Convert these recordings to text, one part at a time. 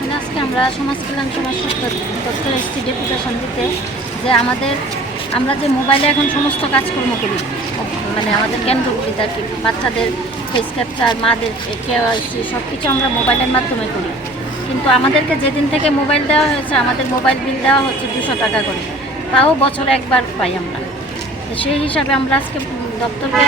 আসলে আজকে আমরা সমাজ কল্যাণ সমাজ দপ্তরে এসেছি ডেপুটেশন দিতে যে আমরা যে মোবাইলে এখন সমস্ত কাজকর্ম করি, মানে আমাদের কেন্দ্রগুলিতে আর কি, বাচ্চাদের ফেস ক্যাপচার, মাদের কেওয়াইসি সব কিছু আমরা মোবাইলের মাধ্যমে করি। কিন্তু আমাদেরকে যেদিন থেকে মোবাইল দেওয়া হয়েছে, আমাদের মোবাইল বিল দেওয়া হচ্ছে 200 টাকা করে, তাও বছরে একবার পাই আমরা। তো সেই হিসাবে আমরা আজকে দপ্তরকে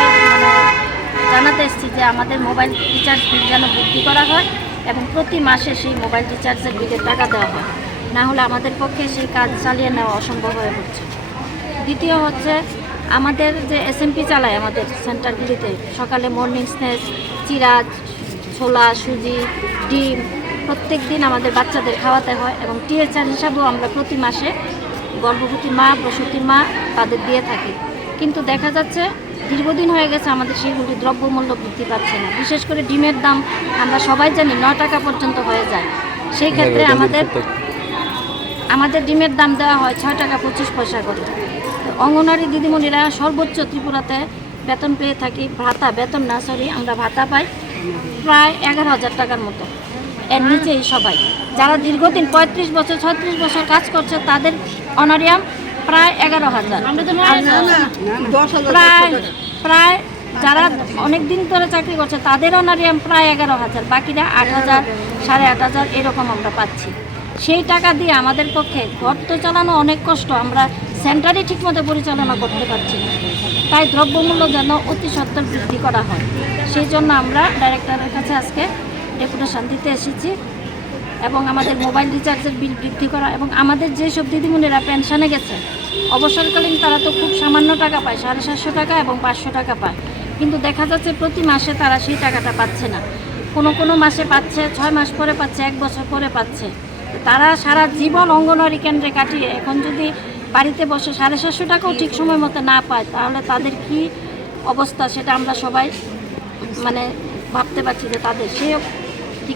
জানাতে এসেছি যে আমাদের মোবাইল রিচার্জ বিল যেন বৃদ্ধি করা হয় এবং প্রতি মাসে সেই মোবাইল রিচার্জের বিলের টাকা দেওয়া হয়, না হলে আমাদের পক্ষে সেই কাজ চালিয়ে নেওয়া অসম্ভব হয়ে পড়ছে। দ্বিতীয় হচ্ছে, আমাদের যে এসএমপি চালায় আমাদের সেন্টারগুলিতে, সকালে মর্নিং স্ন্যাক্স, চিরা, ছোলা, সুজি, ডিম প্রত্যেক দিন আমাদের বাচ্চাদের খাওয়াতে হয় এবং টিএচআর হিসাবেও আমরা প্রতি মাসে গর্ভবতী মা, প্রসূতি মা তাদের দিয়ে থাকি। কিন্তু দেখা যাচ্ছে দীর্ঘদিন হয়ে গেছে আমাদের সেইগুলি দ্রব্যমূল্য বৃদ্ধি পাচ্ছে না। বিশেষ করে ডিমের দাম আমরা সবাই জানি 9 টাকা পর্যন্ত হয়ে যায়। সেই ক্ষেত্রে আমাদের ডিমের দাম দেওয়া হয় 6 টাকা 25 পয়সা করে। অঙ্গনওয়াড়ি দিদিমণিরা সর্বোচ্চ ত্রিপুরাতে বেতন পেয়ে থাকি, আমরা ভাতা পাই প্রায় 11,000 টাকার মতো। এর নিচেই সবাই যারা দীর্ঘদিন 35 বছর 36 বছর কাজ করছে তাদের অনারিয়াম প্রায় 11,000। প্রায় যারা অনেক দিন ধরে চাকরি করছে তাদের অনারিয়াম প্রায় 11,000, বাকিরা 8,000, 8,500 এরকম আমরা পাচ্ছি। সেই টাকা দিয়ে আমাদের পক্ষে ঘর তো চালানো অনেক কষ্ট, আমরা সেন্টারই ঠিকমতো পরিচালনা করতে পারছি না। তাই দ্রব্যমূল্য যেন অতি সত্বর বৃদ্ধি করা হয়, সেই জন্য আমরা ডাইরেক্টরের কাছে আজকে ডেপুটেশন দিতে এসেছি এবং আমাদের মোবাইল রিচার্জের বিল বৃদ্ধি করা এবং আমাদের যেসব দিদিমণিরা পেনশনে গেছে অবসরকালীন, তারা তো খুব সামান্য টাকা পায়, 750 টাকা এবং 500 টাকা পায়, কিন্তু দেখা যাচ্ছে প্রতি মাসে তারা সেই টাকাটা পাচ্ছে না। কোনো মাসে পাচ্ছে, 6 মাস পরে পাচ্ছে, 1 বছর পরে পাচ্ছে। তারা সারা জীবন অঙ্গনওয়াড়ি কেন্দ্রে কাটিয়ে এখন যদি বাড়িতে বসে 750 টাকাও ঠিক সময় মতো না পায়, তাহলে তাদের কি অবস্থা সেটা আমরা সবাই ভাবতে পারছি যে তাদের সেই